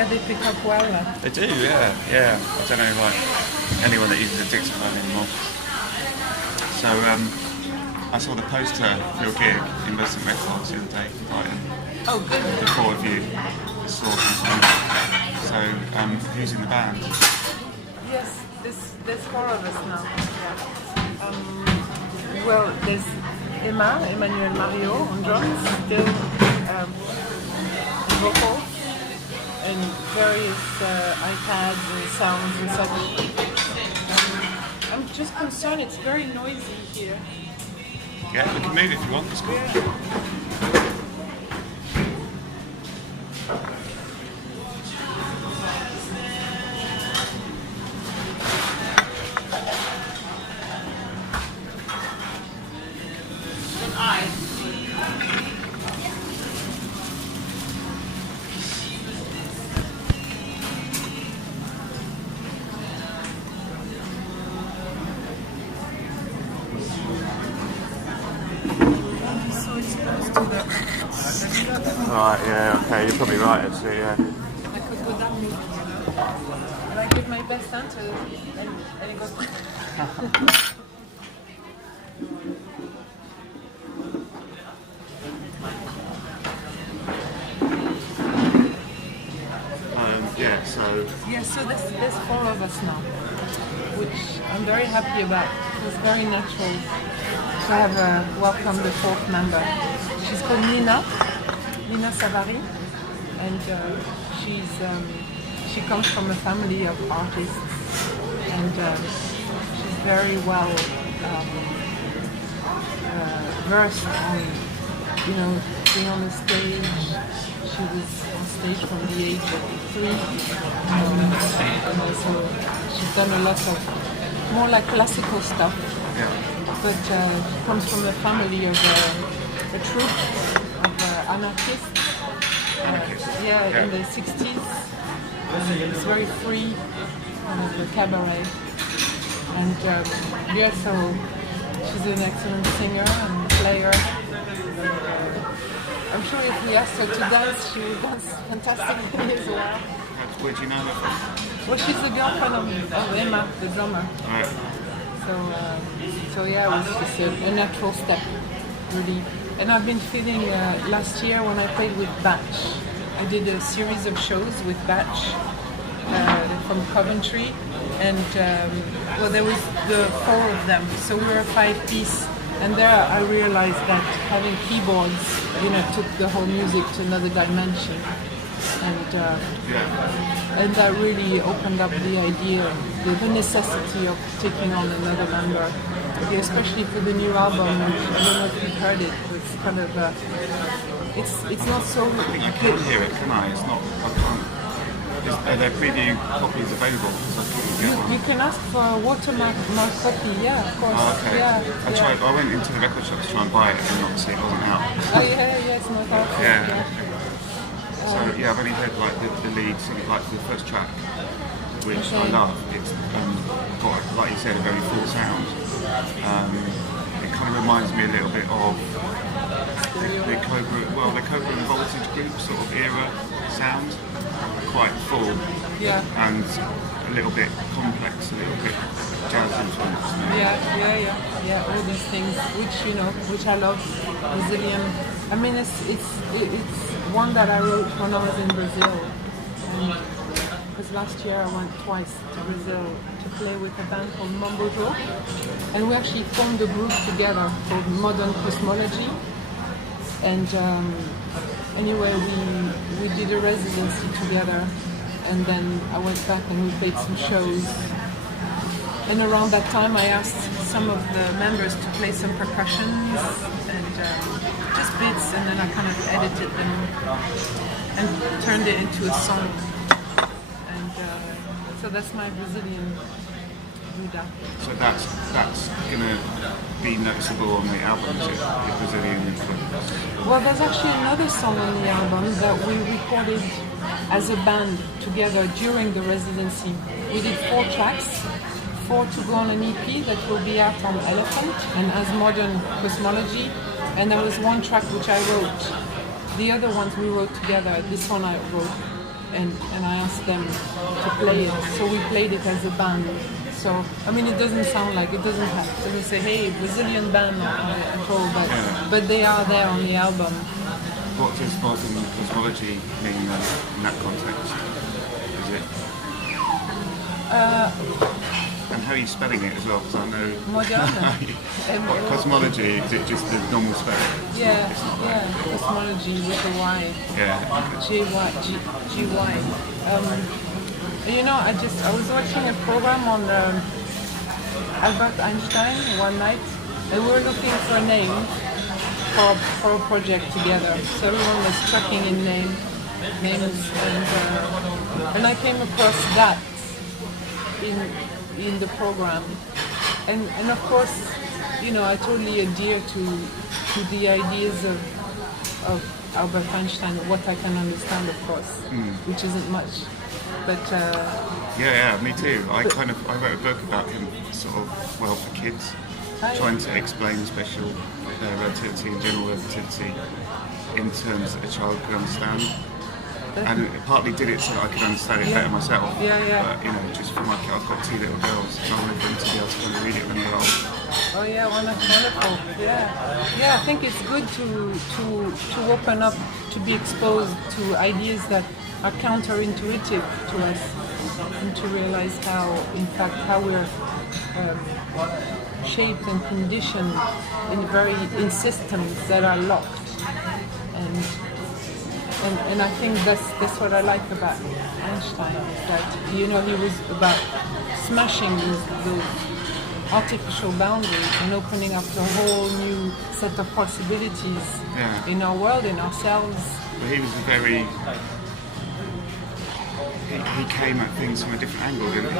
Yeah, they pick up well. They do, yeah. I don't know, like, anyone that uses a dictaphone anymore. So, I saw the poster for your gig in Brixton the other day, Brighton. Oh, good. The four of you saw some. So, who's in the band? Yes, there's four of us now. Yeah. Well, there's Emmanuel Mario on drums, still vocals, and various iPads and sounds and such. I'm just concerned, it's very noisy here. Yeah, we can move if you want. It's cool. Right, yeah, okay, you're probably right actually, yeah. I could go down, but I did my best answer, and it goes. So there's four of us now, which I'm very happy about. It was very natural to have welcomed the fourth member. She's called Nina Savary, and she comes from a family of artists, and she's very well versed on, being on the stage. She was on stage from the age of 3, and also she's done a lot of more like classical stuff. Yeah. But she comes from a family of a troupe of anarchists. In the 60s. It's very free, kind of a cabaret. And so she's an excellent singer and player. I'm sure if we asked her to dance, she would dance fantastically as well. Where do you know her from? Well, she's the girlfriend of Emma, the drummer. Right. So yeah, it was just a natural step, really. And I've been feeling last year when I played with Batch. I did a series of shows with Batch from Coventry, and there was the 4 of them, so we were a 5-piece. And there I realized that having keyboards, took the whole music to another dimension. And that really opened up the idea, the necessity of taking on another member, especially for the new album. I don't know if you've heard it, but it's kind of, it's not so... I think I can hear it, can I? It's not, I can't... Are there preview copies available? You can ask for a watermark copy, yeah, of course. Oh, okay. Yeah, I went into the record shop to try and buy it, and obviously it wasn't out. Oh yeah, it's not out. Yeah. So I've only heard like the lead singing, like the first track, which I love. It's got, like you said, a very full sound. It kind of reminds me a little bit of the Cobra and Voltage Group sort of era sound. Quite full, and a little bit complex, a little bit jazz influence. Yeah. All these things, which I love. Brazilian. I mean, it's one that I wrote when I was in Brazil, because last year I went twice to Brazil to play with a band called Mambo Joe, and we actually formed a group together called Modern Cosmology, and. Anyway, we did a residency together, and then I went back and we played some shows. And around that time, I asked some of the members to play some percussions and just bits, and then I kind of edited them and turned it into a song. And so that's my Brazilian Buddha. So that's gonna be noticeable on the album, is it? The Brazilian influence. Well, there's actually another song on the album that we recorded as a band together during the residency. We did 4 tracks, 4 to go on an EP that will be out on Elephant and as Modern Cosmology. And there was 1 track which I wrote. The other ones we wrote together. This one I wrote, and I asked them to play it. So we played it as a band. So, I mean, it doesn't sound like, it doesn't say, hey, Brazilian band at all, but they are there on the album. What does modern cosmology mean in that context? Is it? And how are you spelling it as well? Because I know. Modern. What, cosmology, is it just the normal spelling? Yeah, It's not cosmology with a Y. Yeah. G-Y. You know, I was watching a program on Albert Einstein one night, and we were looking for a name for a project together. So everyone was chucking in names, and I came across that in the program, and of course, you know, I totally adhere to the ideas of Albert Einstein, what I can understand, of course, which isn't much. But yeah, me too. I wrote a book about him, sort of, well, for kids, trying to explain special relativity and general relativity in terms that a child could understand. And it partly did it so that I could understand it better myself. Yeah. But you know, just for I've got 2 little girls, so I wanted them to be able to kind of read it when they're old. Oh yeah, wonderful. Yeah. I think it's good to open up, to be exposed to ideas that are counterintuitive to us, and to realize how, in fact, how we're shaped and conditioned in systems that are locked, and I think that's what I like about Einstein, is that, you know, he was about smashing those artificial boundaries and opening up to a whole new set of possibilities in our world, in ourselves. But he was a very... He came at things from a different angle, didn't he?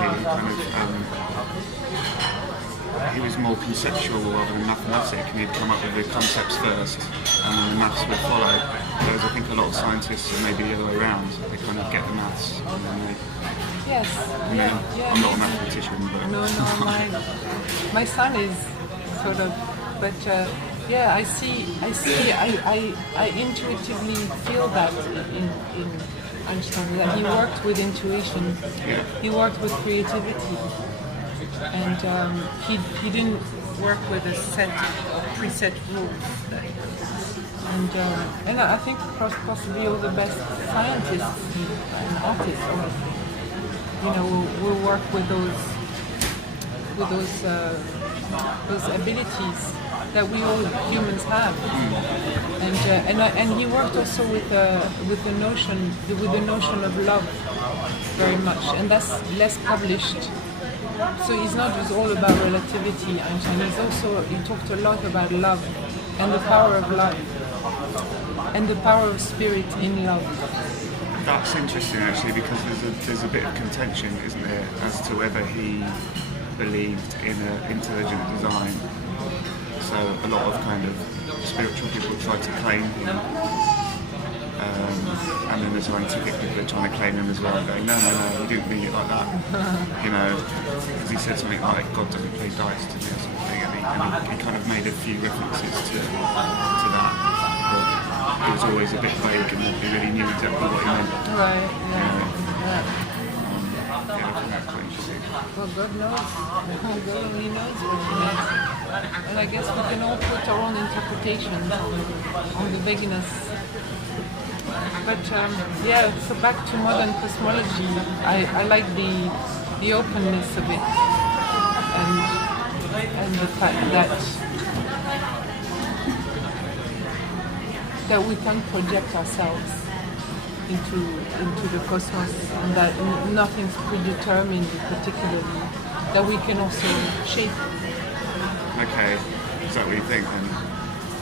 He was more conceptual rather than mathematic, and he'd come up with the concepts first, and then the maths would follow. Whereas I think a lot of scientists are maybe the other way around. They kind of get the maths, and then they... Yes. Yeah. I'm not a mathematician, but... No, my son is sort of, but I intuitively feel that in Einstein, that he worked with intuition, he worked with creativity, and he didn't work with a set of preset rules. And I think possibly all the best scientists and artists, you know, will work with those abilities that we all humans have, and he worked also with the notion of love very much, and that's less published. So he's not just all about relativity, Einstein. He talked a lot about love and the power of love and the power of spirit in love. That's interesting, actually, because there's a bit of contention, isn't there, as to whether he believed in intelligent design. So a lot of kind of spiritual people try to claim him, and then the scientific people are trying to claim him as well, going, no, he didn't mean it like that. You know, because he said something like, God doesn't play dice to me or something, and he kind of made a few references to that. But it was always a bit vague, and nobody really knew exactly what he meant. Right, I think that's quite interesting. Well, God knows. God only knows what he meant. And I guess we can all put our own interpretations on the vagueness. But so back to modern cosmology, I like the openness of it, and the fact that we can project ourselves into the cosmos, and that nothing's predetermined particularly, that we can also shape. Okay, is that what you think then?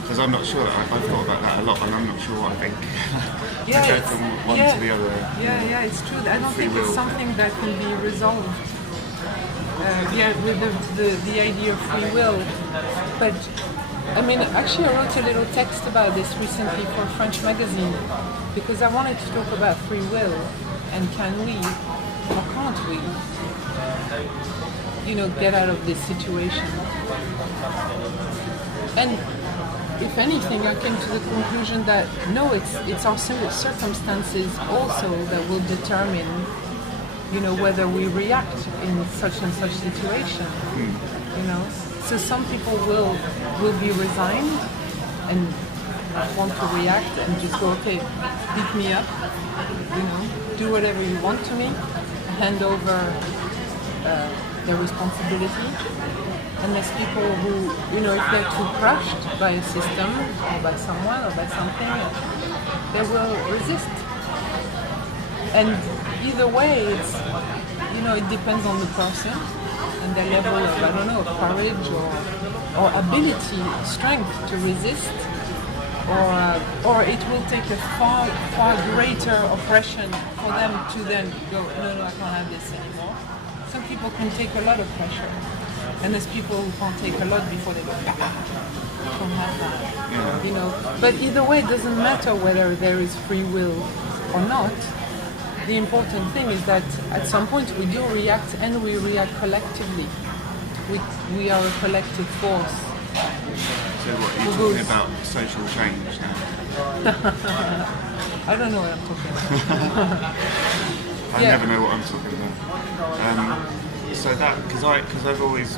Because I'm not sure, I've thought about that a lot, and I'm not sure what I think. Yeah, I go from one to the other. Yeah, it's true. I don't think it's something that can be resolved with the idea of free will. But, I mean, actually I wrote a little text about this recently for a French magazine, because I wanted to talk about free will, and can we, or can't we, you know, get out of this situation. And if anything, I came to the conclusion that no, it's our circumstances also that will determine, whether we react in such and such situation. So some people will be resigned and want to react and just go, okay, beat me up, do whatever you want to me, hand over their responsibility. And there's people who, if they're too crushed by a system or by someone or by something, they will resist. And either way, it's, it depends on the person and their level of, courage or ability, strength to resist. Or it will take a far greater oppression for them to then go, no, I can't have this anymore. Some people can take a lot of pressure. And there's people who can't take a lot before they go, I can't have that. Yeah. But either way, it doesn't matter whether there is free will or not. The important thing is that at some point we do react, and we react collectively. We are a collective force. So what, are you talking about social change now? I don't know what I'm talking about. I never know what I'm talking about. So that, because I've always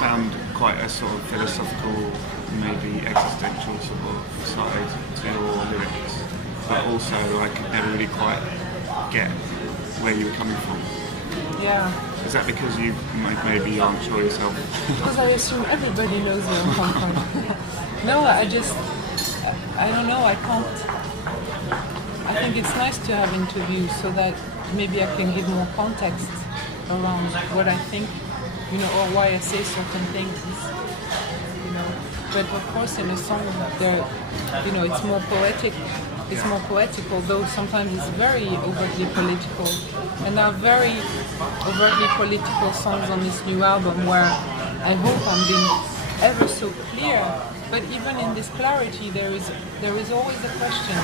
found quite a sort of philosophical, maybe existential sort of side to your lyrics, but also I could never really quite get where you were coming from. Yeah. Is that because you maybe aren't sure yourself? Because I assume everybody knows where I'm coming from. No, I don't know, I can't. I think it's nice to have interviews so that maybe I can give more context around what I think, or why I say certain things, But of course, in a song, there, it's more poetic. It's more poetical, though sometimes it's very overtly political. And there are very overtly political songs on this new album where I hope I'm being ever so clear. But even in this clarity, there is always a question,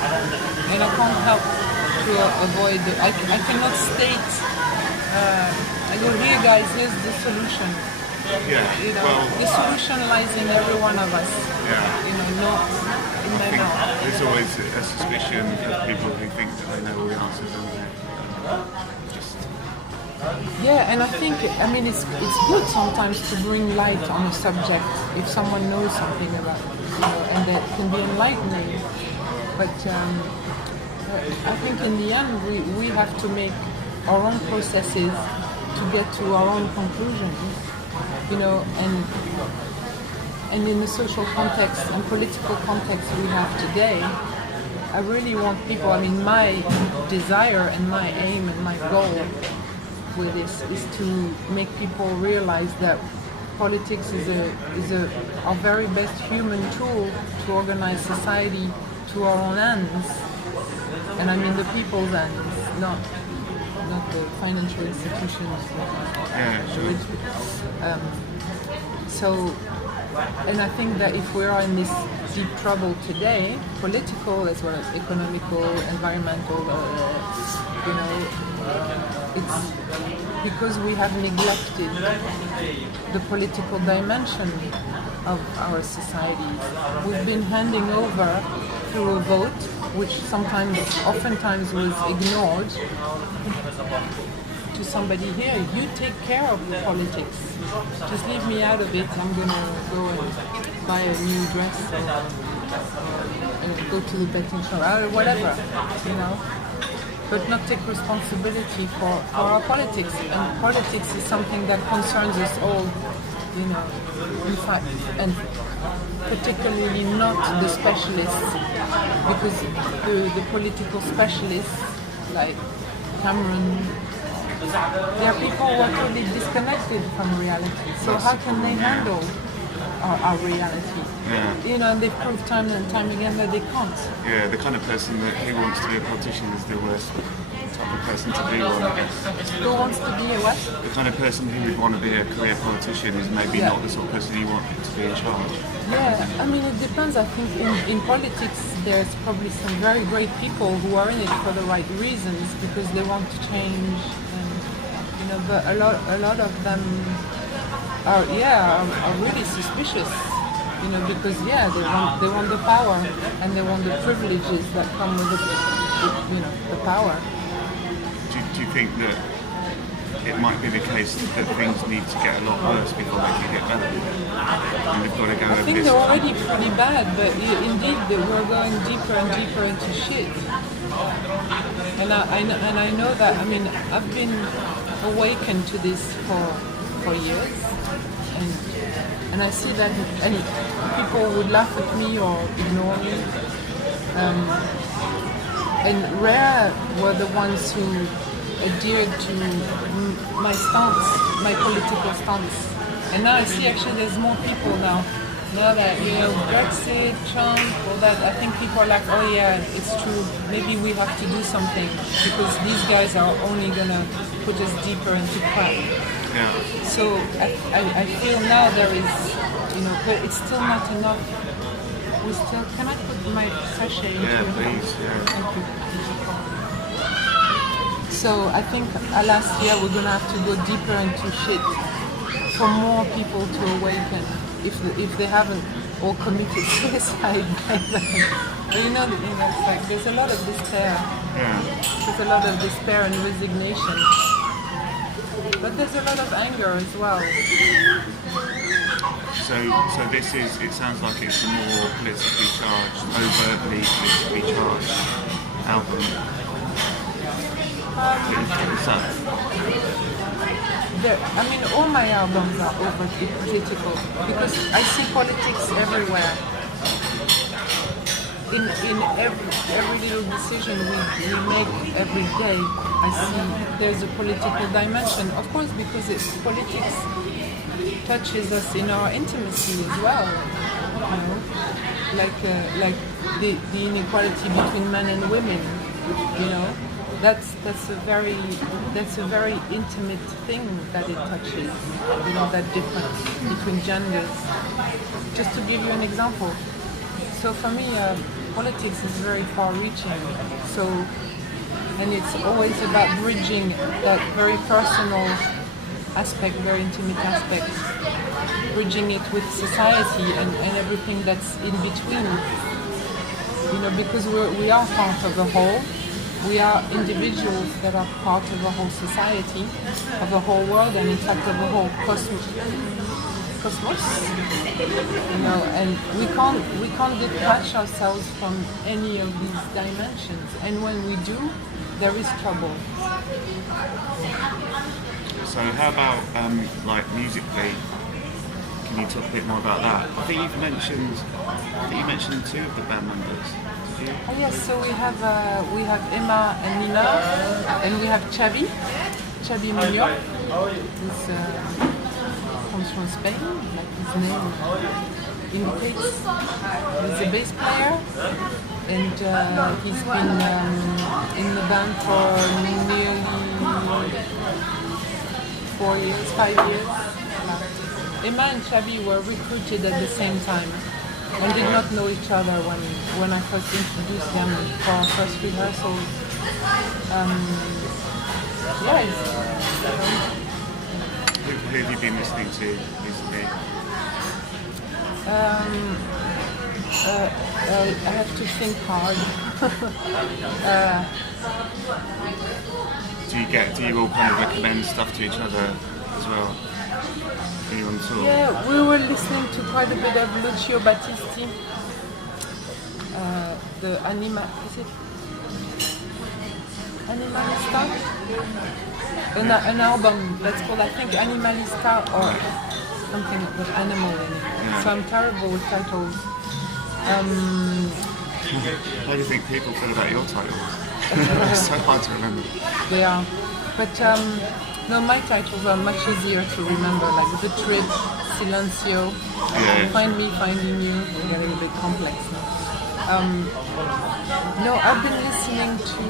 and I can't help to avoid. I cannot state. I go, here guys, here's the solution. Yeah. The solution lies in every one of us. Yeah. Not in my mouth. There's always a suspicion of people who think that they know all the answers, don't they? Yeah, and I think, it's good sometimes to bring light on a subject if someone knows something about it, and that can be enlightening. But I think in the end we have to make our own processes to get to our own conclusions, and in the social context and political context we have today, I really want people, my desire and my aim and my goal with this is to make people realize that politics is our very best human tool to organize society to our own ends, and the people's ends, not the financial institutions. And I think that if we are in this deep trouble today, political as well as economical, environmental, it's because we have neglected the political dimension of our societies. We've been handing over through a vote, which oftentimes was ignored, to somebody here. You take care of the politics. Just leave me out of it. I'm gonna go and buy a new dress and go to the betting shop or whatever, But not take responsibility for our politics. And politics is something that concerns us all, in fact, and particularly not the specialists, because the political specialists like Cameron, there are people who are totally disconnected from reality. So how can they handle our reality? Yeah. And they've proved time and time again that they can't. Yeah, the kind of person who wants to be a politician is the worst type of person to be one. Who wants to be a what? The kind of person who would want to be a career politician is maybe not the sort of person you want to be in charge. Yeah, it depends. I think in politics there's probably some very great people who are in it for the right reasons because they want to change, and but a lot of them are really suspicious because they want the power and they want the privileges that come with the power. Do you think that it might be the case that things need to get a lot worse before they can get better? And we've got to go I think they're already pretty bad, but indeed we're going deeper and deeper into shit. And I know that. I mean, I've been awakened to this for years, and I see that, and people would laugh at me or ignore me. And rare were the ones who adhered to my stance, my political stance. And now I see actually there's more people now. Now that, Brexit, Trump, all that, I think people are like, oh yeah, it's true, maybe we have to do something because these guys are only gonna put us deeper into crap. Yeah. So I feel now there is, but it's still not enough. We still, can I put my sachet into Yeah, please, yeah. Thank you. So I think last year we're gonna have to go deeper into shit for more people to awaken. If they haven't all committed suicide by then. It's like there's a lot of despair. Yeah. There's a lot of despair and resignation. But there's a lot of anger as well. So this is, it sounds like it's a more politically charged, overtly politically charged album. All my albums are overtly political because I see politics everywhere. In every little decision we make every day, I see there's a political dimension. Of course, because politics touches us in our intimacy as well. Like the inequality between men and women. That's a very intimate thing that it touches. That difference between genders. Just to give you an example. So for me, politics is very far-reaching. So, and it's always about bridging that very personal aspect, very intimate aspect, bridging it with society and everything that's in between. Because we are part of a whole. We are individuals that are part of a whole society, of a whole world, and in fact of a whole cosmos. And we can't detach ourselves from any of these dimensions. And when we do, there is trouble. So how about musically? Can you talk a bit more about that? I think you mentioned two of the band members. Oh yes, so we have Emma and Nina, and we have Xavi Muñoz, who comes from Spain, like his name indicates. He's a bass player, and he's been in the band for nearly 5 years. Emma and Xavi were recruited at the same time and did not know each other when I first introduced them for our first rehearsals. Who have you been listening to recently? I have to think hard. Do you all kind of recommend stuff to each other as well? Are you on tour? Yeah, we were listening to quite a bit of Lucio Battisti. The Animalista? An album that's called, I think, Animalista or something with animal in it. Yeah. So I'm terrible with titles. How do you think people feel about your titles? It's so hard to remember. They are. But no, my titles are much easier to remember, like The Trip, Silencio, Find Me, Finding You. They get a little bit complex now. No, I've been listening to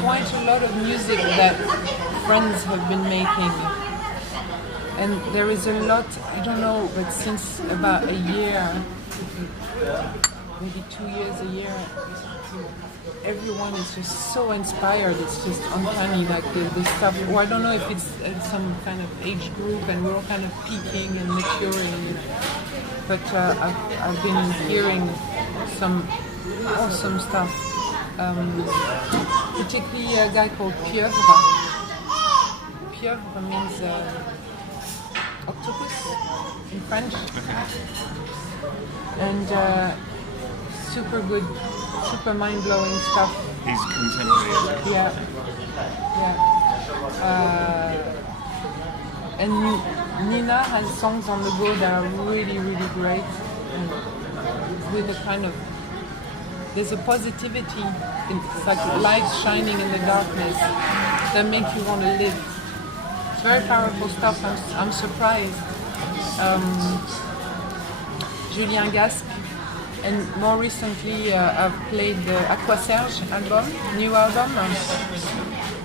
quite a lot of music that friends have been making. And there is a lot, I don't know, but since about a year, maybe 2 years a year. Everyone is just so inspired. It's just uncanny, like the stuff. Well, I don't know if it's some kind of age group, and we're all kind of peaking and maturing. But I've been hearing some awesome stuff. Particularly a guy called Pieuvre. Pieuvre means octopus in French. And super good, super mind-blowing stuff. He's contemporary. Yeah. And Nina has songs on the go that are really, really great. And with a kind of, there's a positivity, it's like light shining in the darkness that make you want to live. It's very powerful stuff. I'm surprised. Julien Gasque, and more recently I've played the Aqua Serge album, new album,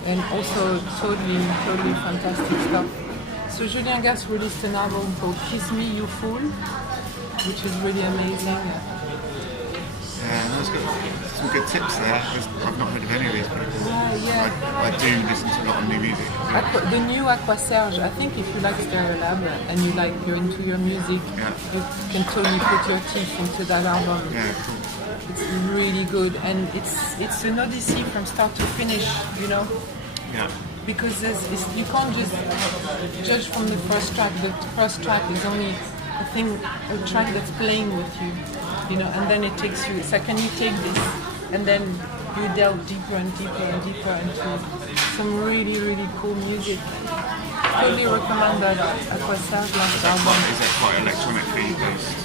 and also totally fantastic stuff. So Julien Gasque released an album called Kiss Me You Fool, which is really amazing. Yeah, that's got some good tips there. I've not heard of any of these people. Yeah. I do listen to a lot of new music. The new Aqua Serge, I think if you like Stereolab and you're into your music, you can totally put your teeth into that album. Yeah, cool. It's really good, and it's an odyssey from start to finish, you know? Yeah. Because you can't just judge from the first track. The first track is only a track that's playing with you, you know, and then it takes you. It's like, can you take this? And then you delve deeper and deeper and deeper into some really, really cool music. Totally recommend that Aqua Serge last album. Is that quite electronically based?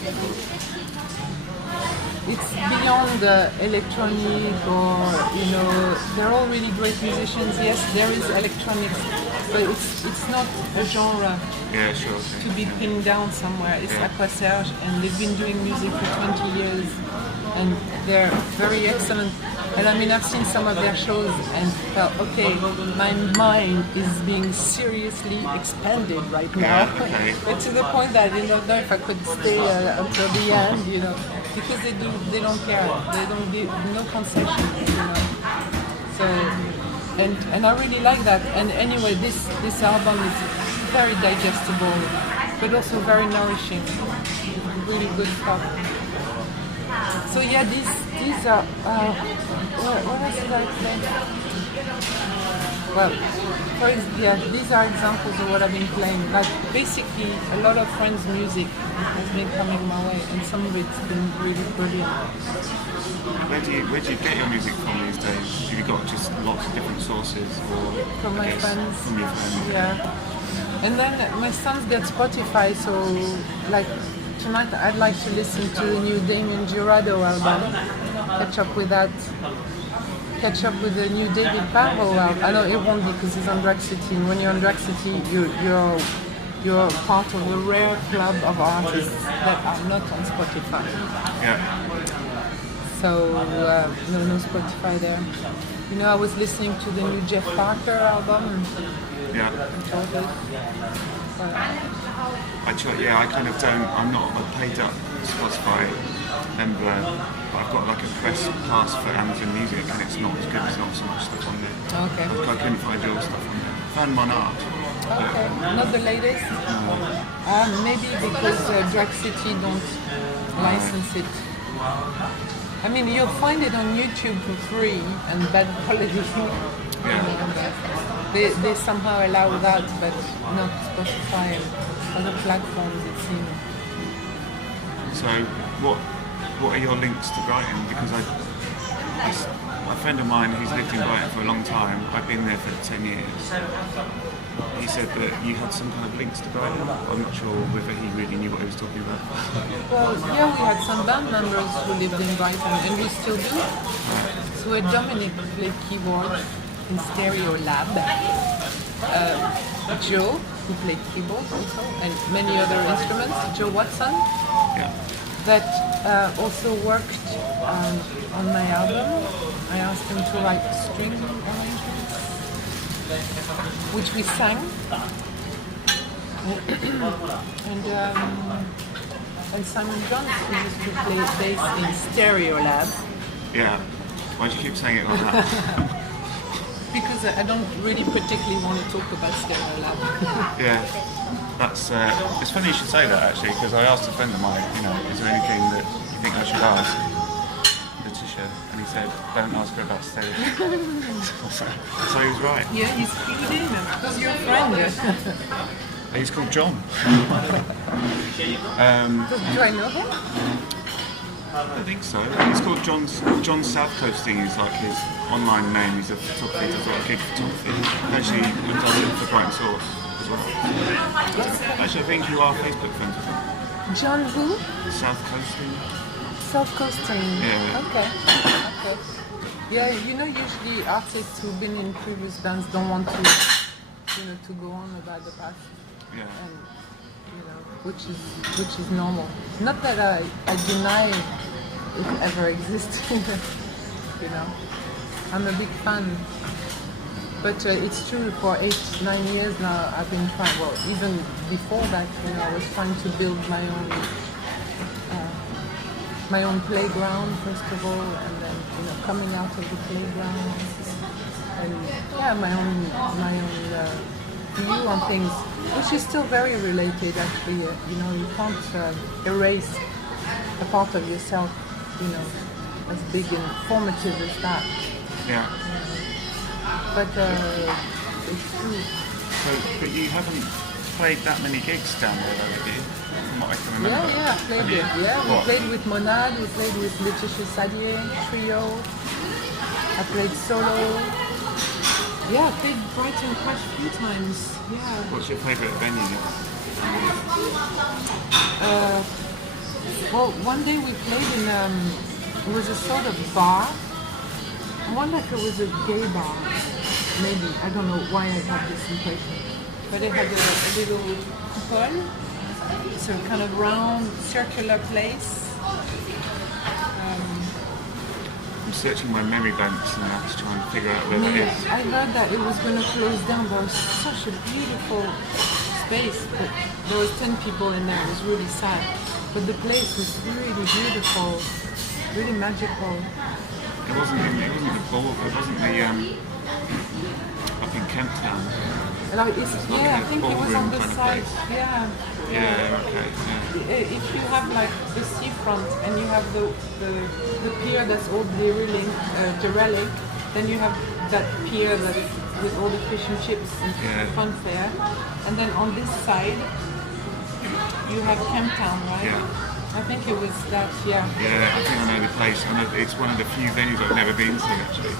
It's beyond electronic, or, you know, they're all really great musicians. Yes, there is electronics, but it's not a genre to be pinned down somewhere. It's Aqua Serge, and they've been doing music for 20 years, and they're very excellent. And I mean, I've seen some of their shows and felt, okay, my mind is being seriously expanded right now. But to the point that I didn't know if I could stay until the end, you know, because they don't care. They don't do no concessions, you know. So, and I really like that. And anyway, this album is very digestible, but also very nourishing. Really good stuff. So yeah, these are, what else did I say? Well, these are examples of what I've been playing. Like, basically, a lot of friends' music has been coming my way, and some of it's been really brilliant. Where do you get your music from these days? Have you got just lots of different sources, or From my friends. From your friends? Yeah. And then my sons get Spotify, so like tonight I'd like to listen to the new Damien Jurado album, catch up with the new David Barrow album. I know it won't be because he's on Drag City, and when you're on Drag City, you're part of a rare club of artists that are not on Spotify. Yeah. So no Spotify there. You know, I was listening to the new Jeff Parker album. Yeah. I kind of don't. I'm not a paid up Spotify member, but I've got like a press pass for Amazon Music, and it's not as good. There's not so much stuff on there. Okay. I couldn't find your stuff on there. Found Monart. Okay. Not the latest. Maybe because Drag City don't license it. I mean, you'll find it on YouTube for free and bad quality. They somehow allow that, but not Spotify and other platforms, it seems. So, what are your links to Brighton? Because a friend of mine who's lived in Brighton for a long time, I've been there for 10 years. He said that you had some kind of links to Brighton. I'm not sure whether he really knew what he was talking about. Well, yeah, we had some band members who lived in Brighton, and we still do. So Dominic played keyboard in Stereo Lab. Joe, who played keyboard also, and many other instruments. Joe Watson, that also worked on my album. I asked him to write string arrangements, which we sang. And And Simon Johnson used to play bass in Stereo Lab. Yeah. Why do you keep saying it like that? Because I don't really particularly want to talk about Stereo Lab. Yeah. That's. It's funny you should say that actually, because I asked a friend of mine, is there anything that you think I should ask Laetitia? And he said, don't ask her about stereo. So he was right. Yeah, he's clued in. Because you're a friend. He's called John. Do I know him? I think so. It's called John South Coasting is like his online name. He's a photographer, does like gig photography. Actually, he does it for Brighton Source as well. Actually, I think you are Facebook friends with him. John who? South Coasting. South Coasting. Yeah. Okay. Yeah, usually artists who've been in previous bands don't want to, to go on about the past. Yeah. And, which is normal. Not that I deny it ever existed. I'm a big fan. But it's true, for 8-9 years now I've been trying, well, even before that, I was trying to build my own playground first of all, and then coming out of the playground, and my own view on things, which is still very related actually. You can't erase a part of yourself, as big and formative as that. Yeah. But it's true. So, but you haven't played that many gigs down there, though, have you? From what I can remember. Yeah, I played it. Yeah, we played with Monad, we played with Laetitia Sadier, trio. I played solo. Yeah, I played Brighton quite a few times. Yeah. What's your favourite venue? Well, one day we played in it was a sort of bar. I wonder if it was a gay bar. Maybe. I don't know why I got this impression. But it had a little coupole. It's a kind of round, circular place. I'm searching my memory banks now to try and figure out where that is. I heard that it was going to close down. There was such a beautiful space, but there was 10 people in there. It was really sad. But the place was really beautiful, really magical. It wasn't the ball. It wasn't the up in Kent Town. I think it was on the side. Yeah. Yeah. Okay. Yeah. If you have like the seafront and you have the pier that's all derelict, then you have that pier that with all the fish and chips and funfair, and then on this side you have Camptown, right? Yeah. I think it was that. Yeah. Yeah, I think I know the place. It's one of the few venues I've never been to actually.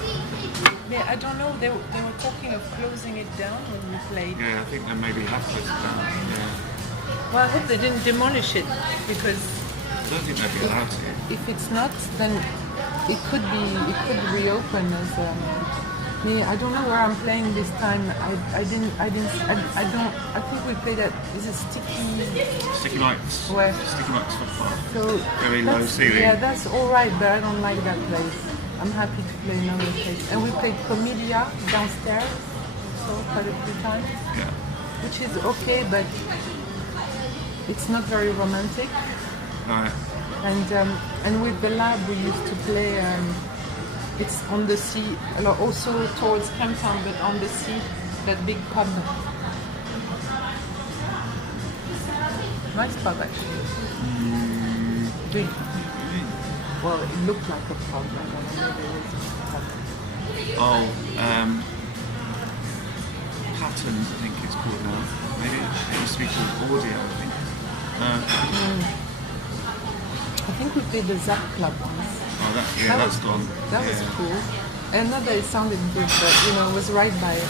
Yeah, I don't know. They were talking of closing it down when we played. Yeah, I think they maybe have closed it down. Yeah. Well, I hope they didn't demolish it, because I don't think they'd be allowed to. if it's not, then it could reopen as. I don't know where I'm playing this time. I think we played at. Is it Sticky Nights. Where? Sticky Nights football. So very low ceiling. Yeah, that's all right, but I don't like that place. I'm happy to play another place. And we played Comedia downstairs, so quite a few times. Yeah. Which is okay, but it's not very romantic. Right. And with the lab we used to play. It's on the sea, also towards Camptown, but on the sea. That big pub. Nice pub actually. Big. Well, it looked like a pub. I don't know, maybe it was a pub. Oh, Patterns, I think it's called now. Maybe it used to be called Audio, I think. I think we played the Zap Club once. Oh, that's gone. That was cool. And not that it sounded good, but it was right by it.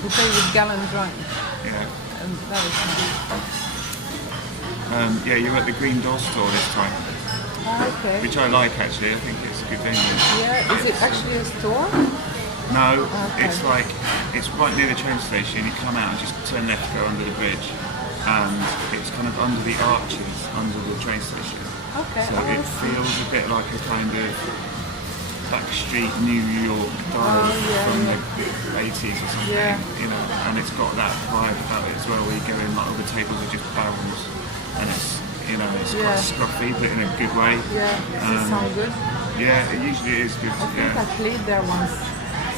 We played with Gallon Drunk. Yeah. And that was nice. You were at the Green Door store this time. Oh, okay. Which I like actually. I think it's a good venue. Yeah, is it actually a store? No, Okay. it's right near the train station. You come out and just turn left, go under the bridge, and it's kind of under the arches, under the train station. Okay. So it feels a bit like a kind of backstreet New York dive from the 80s or something, and it's got that vibe about it as well, where you go in, like all the tables are just barrels, and You know, it's quite scruffy, but in a good way. Yeah, does it sound good? Yeah, it usually is good. I think I played there once,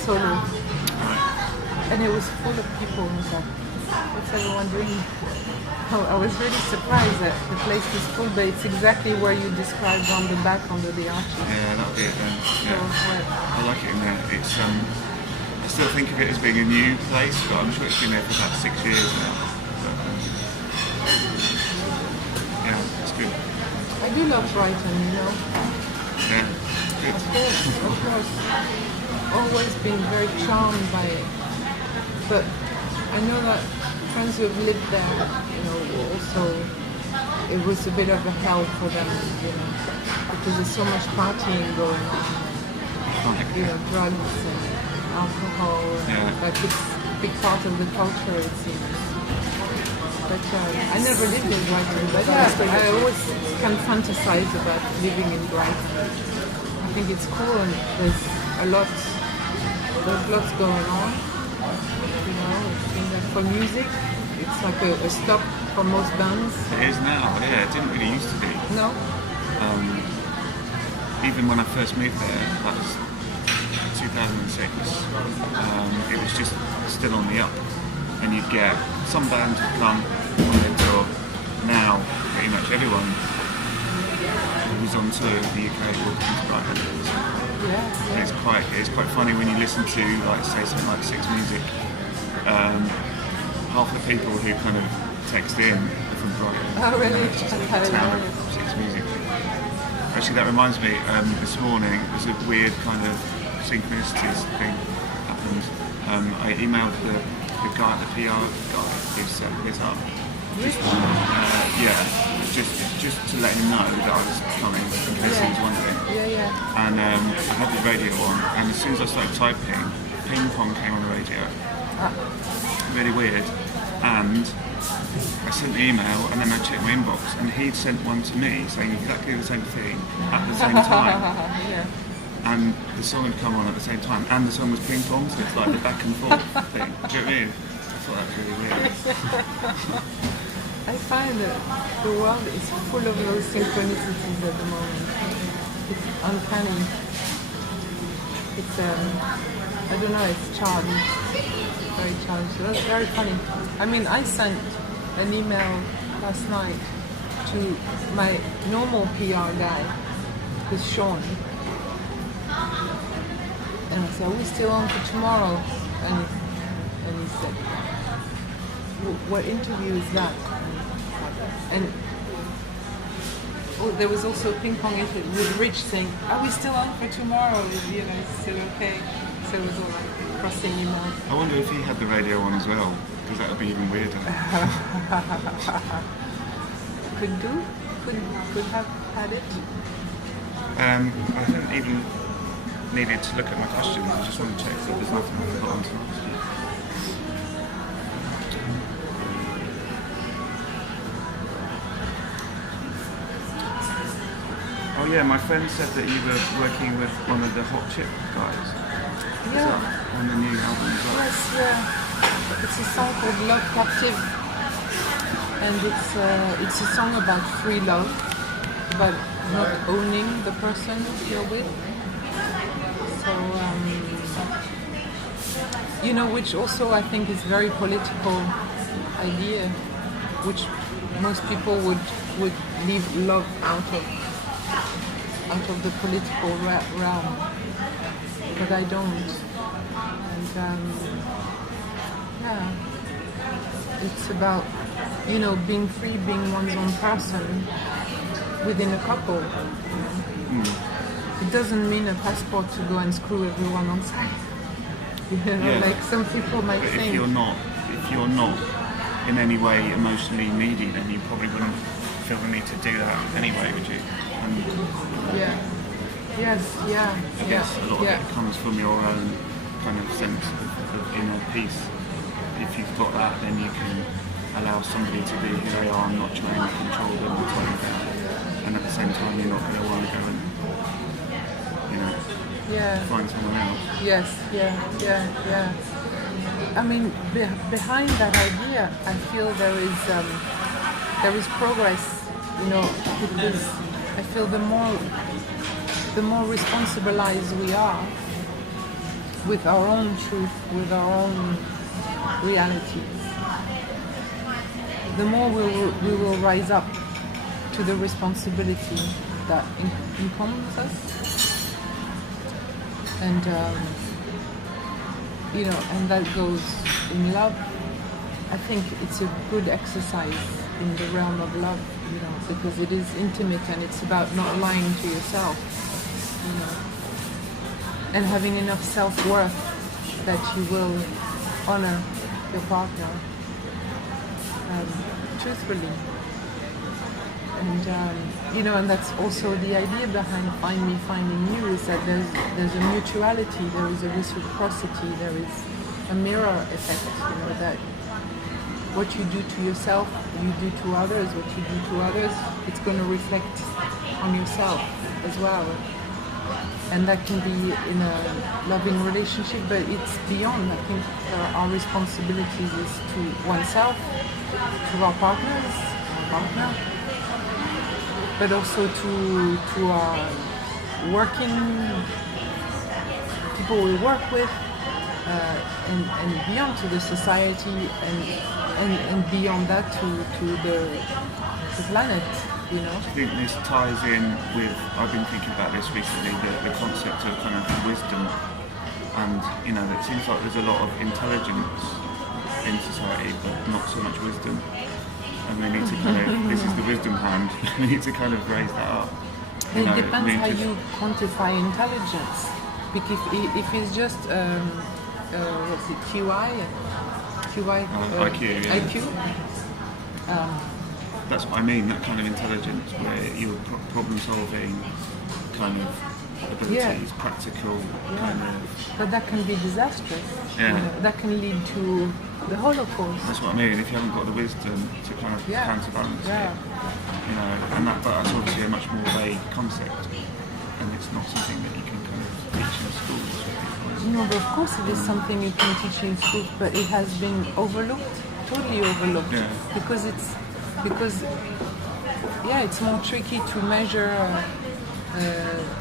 solo, Right. and it was full of people. I was like, what's everyone doing? Oh, I was really surprised that the place was full, but it's exactly where you described on the back under the arches. Yeah, that'll be it then. So, Yeah. I like it in there. It's I still think of it as being a new place, but I'm sure it's been there for about 6 years now. But, yeah, it's good. I do love Brighton, you know. Yeah, good. Of course. Always been very charmed by it. But I know that friends who have lived there, you know, also it was a bit of a hell for them, you know, because there's so much partying going on, you know, drugs and alcohol, and like it's a big part of the culture, it seems. But I never lived in Brighton, but I always can fantasize about living in Brighton. I think it's cool, and there's lots going on. You know, for music, it's like a stop for most bands. It is now, yeah. It didn't really used to be. No? Even when I first moved there, that was 2006, it was just still on the up. And you'd get some bands would come on their tour. Now, pretty much everyone who's on tour in the UK will come to Brighton. Yeah. It's quite funny when you listen to, like, say, something like Six Music. Half the people who kind of text in are from Brighton. Oh, really? It's just a town of Six Music. Actually, that reminds me, this morning, it was a weird kind of synchronicities thing happened. I emailed the guy, the PR guy who set this up. Just to let him know that I was coming, in case he was wondering. Yeah. And I had the radio on, and as soon as I started typing, Ping Pong came on the radio. Really weird. And I sent the email, and then I checked my inbox, and he'd sent one to me saying exactly the same thing at the same time. And the song had come on at the same time, and the song was Ping Pong, so it's like the back and forth thing. Do you know what I mean? I thought that was really weird. I find that the world is full of those synchronicities at the moment. It's uncanny. It's I don't know, it's charmed. Very charmed. So that's very funny. I mean, I sent an email last night to my normal PR guy, who's Sean. And I said, are we still on for tomorrow? And he said, what interview is that? And there was also a ping pong interview with Rich saying, are we still on for tomorrow? You know, it's still okay. So it was all like crossing emails. I wonder if he had the radio on as well, because that would be even weirder. Could have had it. I haven't even needed to look at my questions. I just want to check that there's nothing I've forgotten to ask you. Oh yeah, my friend said that you were working with one of the Hot Chip guys. Yeah. On the new album as well. Yes, yeah. It's a song called Love Captive. And it's a song about free love, but not owning the person you're with. So, you know, which also I think is very political idea, which most people would leave love out of the political realm, but I don't. And yeah, it's about, you know, being free, being one's own person within a couple. You know? It doesn't mean a passport to go and screw everyone on site. You know, like some people might but think. If you're not in any way emotionally needy, then you probably wouldn't feel the need to do that anyway, would you? And I guess a lot of it comes from your own kind of sense of inner peace. If you've got that, then you can allow somebody to be who they are and not try and control them or tie them down. And at the same time, you're not going to want to go and, you know, find someone else. Yes, yeah. I mean, behind that idea, I feel there is progress you know, because I feel the more responsibilized we are with our own truth, with our own realities, the more we will rise up to the responsibility that encompasses us, and you know, and that goes in love. I think it's a good exercise in the realm of love, you know, because it is intimate and it's about not lying to yourself, you know, and having enough self-worth that you will honor your partner truthfully. And you know, and that's also the idea behind Find Me, Finding You, is that there's a mutuality, there is a reciprocity, there is a mirror effect, you know, that what you do to yourself, you do to others, what you do to others, it's going to reflect on yourself as well. And that can be in a loving relationship, but it's beyond. I think our responsibilities is to oneself, to our partners, our partner, but also to our working people we work with, and beyond, to the society, and beyond that to the planet, you know. I think this ties in with, I've been thinking about this recently, the concept of kind of wisdom, and you know, it seems like there's a lot of intelligence in society, but not so much wisdom. And we need to kind of, this is the wisdom hand, we need to kind of raise that up. It depends how you quantify intelligence. Because if it's just, what's it, IQ, yeah. IQ? That's what I mean, that kind of intelligence, where you're problem solving kind of abilities, practical kind of... But that can be disastrous. Yeah. You know, that can lead to the Holocaust. That's what I mean, if you haven't got the wisdom to kind of counterbalance it, you know, and but that's obviously a much more vague concept, and it's not something that you can kind of teach in schools. No, but of course it is something you can teach in schools, but it has been overlooked, totally overlooked, because it's more tricky to measure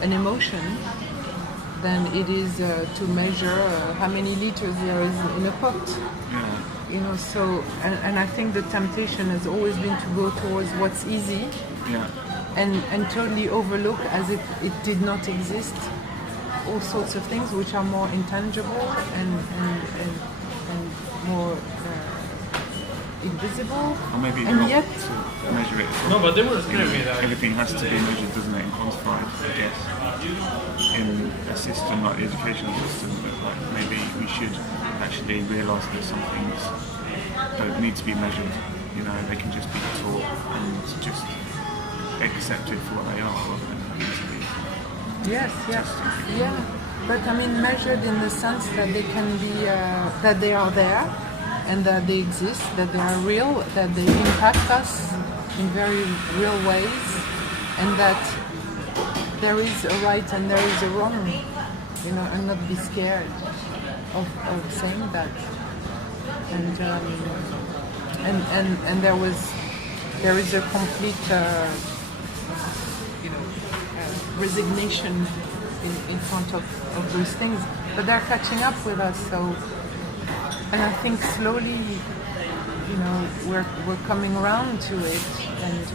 an emotion than it is to measure how many liters there is in a pot. Yeah. You know, so and I think the temptation has always been to go towards what's easy, and totally overlook as if it did not exist all sorts of things which are more intangible and more invisible, or maybe and not yet to measure it. No, but there was going to be that. Everything has to be measured, doesn't it, and quantified, I guess, in a system like the educational system. But like maybe we should actually realise that some things don't need to be measured. You know, they can just be taught and just accepted for what they are, rather than having to be. Yes. But I mean, measured in the sense that they can be, that they are there, and that they exist, that they are real, that they impact us in very real ways, and that there is a right and there is a wrong, you know, and not be scared of saying that. And there is a complete resignation in front of those things, but they're catching up with us. So, and I think slowly, you know, we're coming around to it, and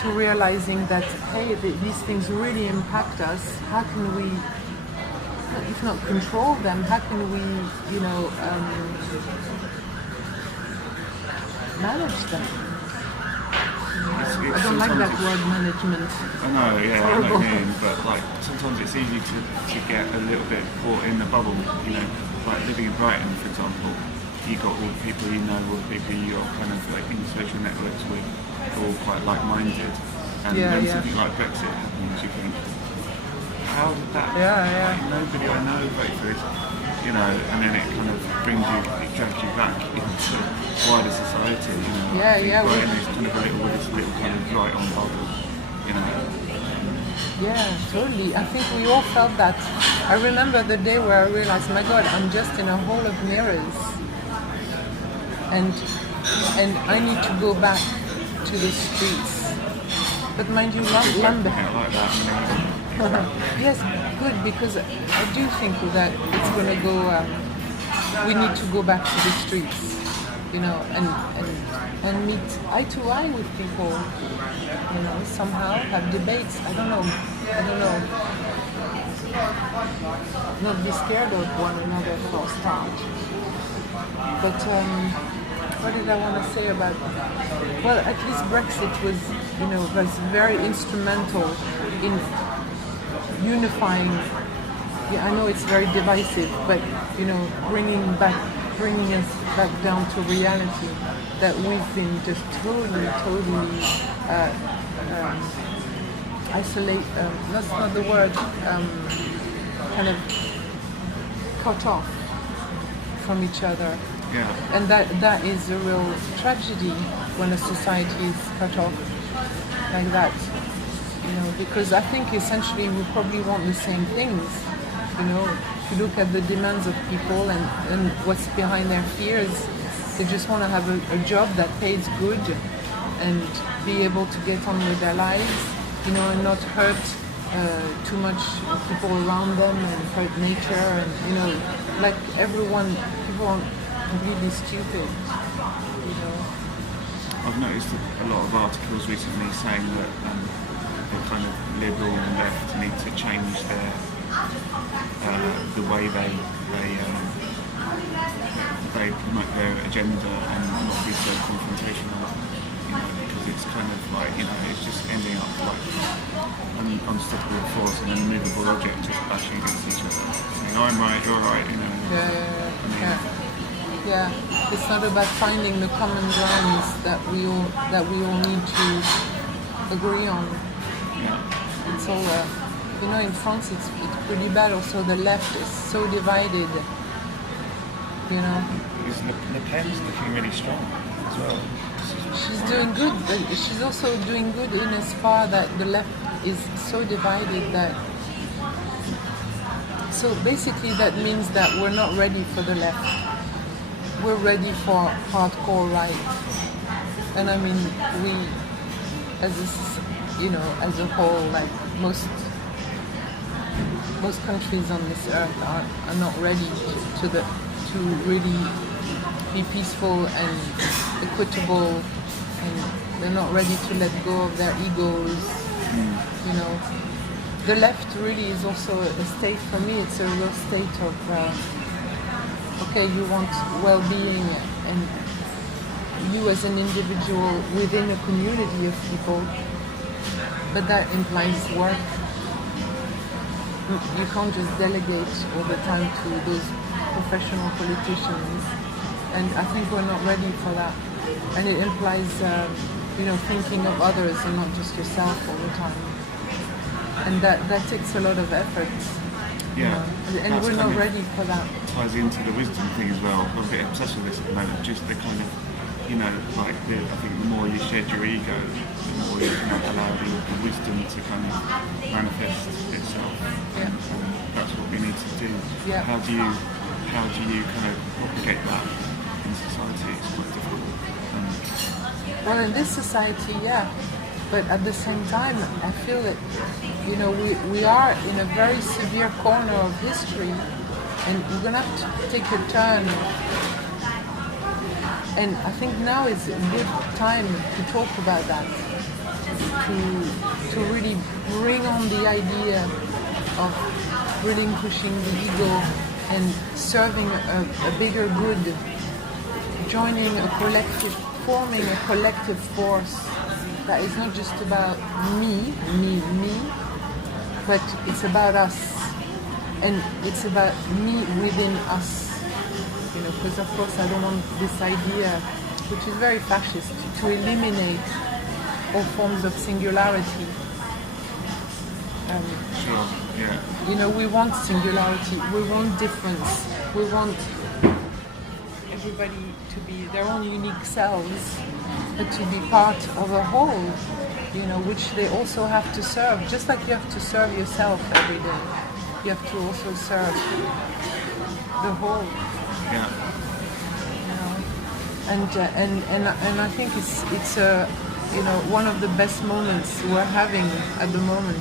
to realizing that, hey, these things really impact us. How can we, if not control them, how can we, you know, manage them? I don't like that word, management. I know, yeah, I know what you mean, but like sometimes it's easy to get a little bit caught in the bubble, you know, like living in Brighton, for example. You got all the people you know, all the people you're kind of like in social networks with, all quite like-minded, and then something like Brexit happens, you think, how did that? Like, nobody I know voted for this, you know, and then it kind of it drags you back into wider society, you know. Brighton is kind of a little kind of right on bubble, you know. Yeah, totally. I think we all felt that. I remember the day where I realized, my God, I'm just in a hall of mirrors, and I need to go back to the streets But mind you, London. Like that. I mean, Yes, good, because I do think that it's going to go. We need to go back to the streets, and meet eye to eye with people. Somehow have debates. I don't know. Not be scared of one another for a start. But what did I want to say about? Well, at least Brexit was very instrumental in unifying. Yeah, I know it's very divisive, but bringing us back down to reality that we've been just totally isolate. That's not the word. Kind of cut off from each other. yeah. And that is a real tragedy when a society is cut off like that. Because I think essentially we probably want the same things. If you look at the demands of people and what's behind their fears, they just want to have a job that pays good and be able to get on with their lives, and not hurt too much people around them and hurt nature, and like everyone, people aren't completely stupid. I've noticed a lot of articles recently saying that the kind of liberal and left need to change the way they promote their agenda and not be so confrontational, because it's kind of like, it's just ending up like an unstoppable force and an immovable object just bashing against each other, saying I'm right, you're right, Yeah. It's not about finding the common grounds that we all need to agree on. Yeah. It's all, in France it's pretty bad. Also, the left is so divided. Because Le Pen's looking really strong as well. She's doing good, but she's also doing good in as far that the left is so divided that. So basically, that means that we're not ready for the left. We're ready for hardcore right. And I mean, we, as a whole, like most countries on this earth are not ready to really be peaceful and equitable, and they're not ready to let go of their egos. The left really is also a state, for me, it's a real state of, okay, you want well-being and you as an individual within a community of people, but that implies work. You can't just delegate all the time to those professional politicians, and I think we're not ready for that. And it implies, thinking of others and not just yourself all the time. And that takes a lot of effort. Yeah. And we're not ready for that. Ties into the wisdom thing as well. I'm a bit obsessed with this at the moment. Just the kind of, I think the more you shed your ego, the more you can allow the wisdom to kind of manifest itself. Yeah. And that's what we need to do. Yeah. How do you kind of propagate that in society? It's quite difficult. Well, in this society, yeah. But at the same time, I feel that, we are in a very severe corner of history, and we're going to have to take a turn. And I think now is a good time to talk about that, to really bring on the idea of relinquishing the ego and serving a bigger good, joining a collective, forming a collective force that is not just about me, but it's about us, and it's about me within us. Because of course I don't want this idea, which is very fascist, to eliminate all forms of singularity. Sure, yeah. We want singularity, we want difference, we want everybody to be their own unique selves, but to be part of a whole, which they also have to serve. Just like you have to serve yourself every day, you have to also serve the whole. Yeah. And I think it's one of the best moments we're having at the moment,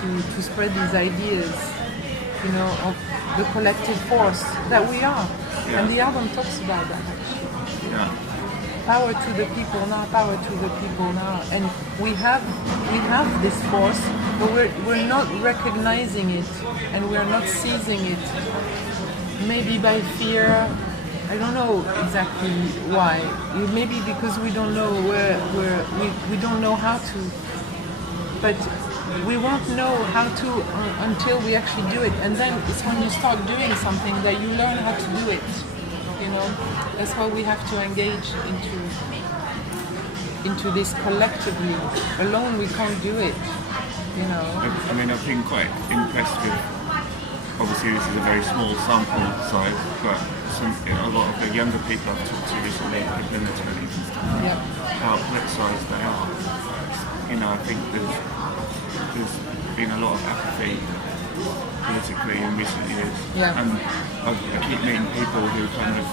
to spread these ideas, of the collective force that we are. Yeah. And the album talks about that, actually. Yeah. Power to the people now, power to the people now. And we have this force, but we're not recognizing it, and we're not seizing it. Maybe by fear, I don't know exactly why. Maybe because we don't know we don't know how to. But we won't know how to until we actually do it. And then it's when you start doing something that you learn how to do it. That's why we have to engage into this collectively. Alone we can't do it. I mean, I've been quite impressed with. Obviously, this is a very small sample size, but a lot of the younger people I've talked to recently, the military and stuff, Yeah. how politicized they are. I think there's been a lot of apathy politically in recent years. Yeah. And I keep meeting people who kind of,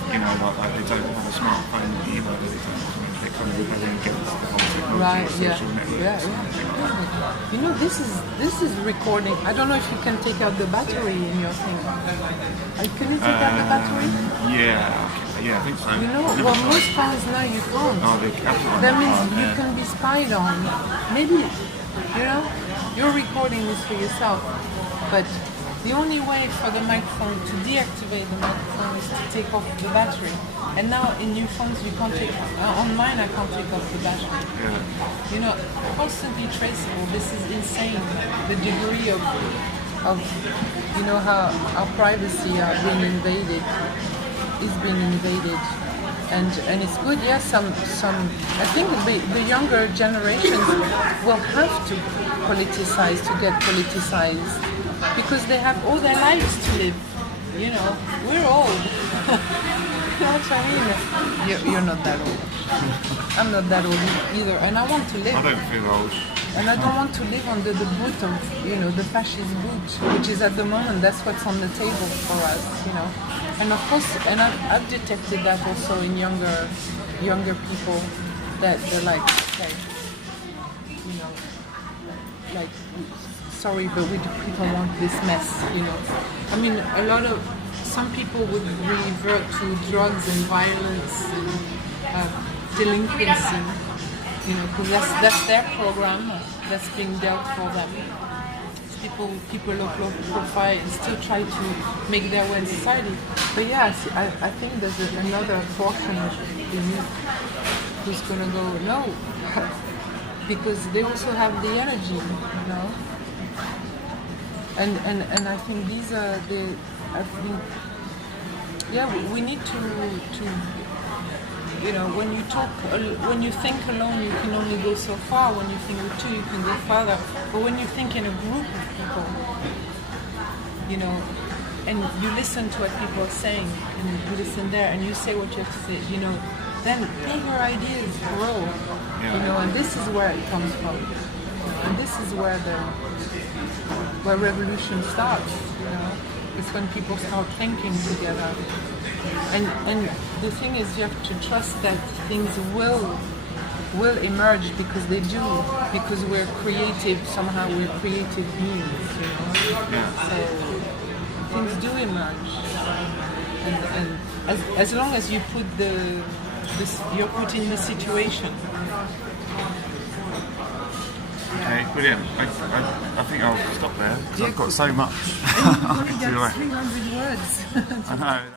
like they don't have a smartphone, they're kind of rebelling against the whole technology Right, of social networks. Yeah. This is recording. I don't know if you can take out the battery in your thing. Can you take out the battery? Yeah, I think so. Well, most phones now you can't. Oh, they capture on That the means phone, you yeah. can be spied on. Maybe, you're recording this for yourself, but the only way for the microphone to deactivate the microphone is to take off the battery. And now in new phones you can't take on mine I can't take off the battery. Yeah. Constantly traceable. This is insane. The degree of how our privacy are being invaded is being invaded. And it's good, yes. Some I think the younger generations will have to politicize to get politicized because they have all their lives to live. We're old. You know what I mean? You're not that old. I'm not that old either, and I want to live. I don't feel old. And I don't want to live under the boot of, the fascist boot, which is at the moment, that's what's on the table for us, And of course, and I've detected that also in younger people, that they're like, okay, like, sorry, but we don't want this mess, I mean, some people would revert to drugs and violence and delinquency, because that's their program that's being dealt for them. People low profile and still try to make their way in society. But yes, I think there's another portion of the youth who's going to go, no, because they also have the energy, And I think these are we need to when you think alone, you can only go so far. When you think with two, you can go farther. But when you think in a group of people, and you listen to what people are saying, and you listen there, and you say what you have to say, then bigger ideas grow, and this is where it comes from. And this is where revolution starts, It's when people start thinking together. And the thing is, you have to trust that things will emerge because they do, because we're creative, somehow we're creative beings, So things do emerge. And as long as you put you're put in the situation. Okay, brilliant. I think I'll stop there because I've got so much. And you've only got 300 words. I know.